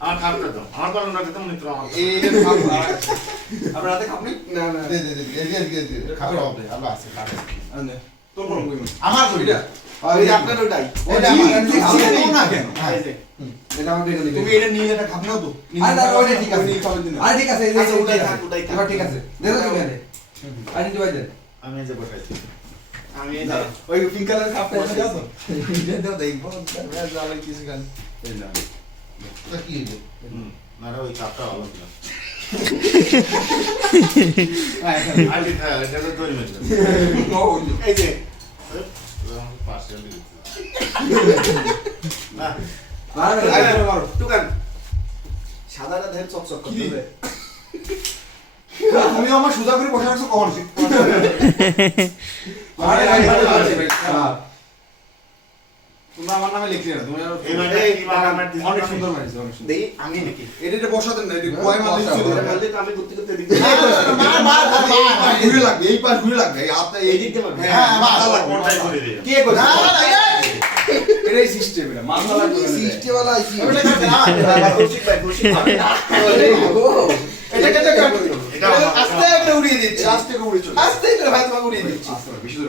আর খাবটা দাও আর বলো না একদম মিত্র আমার এই যে খাব আর রাতে খাবনি না না দে দে দে খাব হবে আল্লাহ আছে খাবে আমার ওইটা আপনার ওইটাই। না কেন? হ্যাঁ। এটা আমাকে তুমি এটা নিয়ে এটা খাবে না তো। আরে ঠিক আছে। আরে ঠিক আছে আচ্ছা ঠিক আছে। দেখো তুমি আরে দিবা দে আমি যে বসাই আমি ওই পিঙ্ক কালার কাপটা দাও তো দাও দেই বল জালে কিছু সাদাটা দেখে চকচক করতে আমার সুজা করে বসে আছো কখন আরে আরে আরে তুমি আমার নামে লিখলে না তুমি আর- এই কি আমার দিন অনেক সুন্দর মারিস অনেক সুন্দর। দেখি আমি নাকি এটা এটা বসাতেন না এটা কয় মাল দিচ্ছিল এটা তো আমি করতে করতে দিতে মার মার ঘুরে লাগবে এই পাশ ঘুরে লাগবে এই এই এই দিক দিয়ে মারবে। হ্যাঁ মাথা কোনটাই করে দিই কে করছে না না এটাই সিস্টেম এটা মাথা লাগবে সিস্টেম वाला আইছি ওটা না কৌশিক ভাই কৌশিক ভাই। এটা কেটে কাটে এটা আস্তে একটা উড়িয়ে দিচ্ছে। আস্তে করে উড়ে চলে। আস্তে করে ভাই তোমাকে উড়িয়ে দিচ্ছে। বেশি দূরে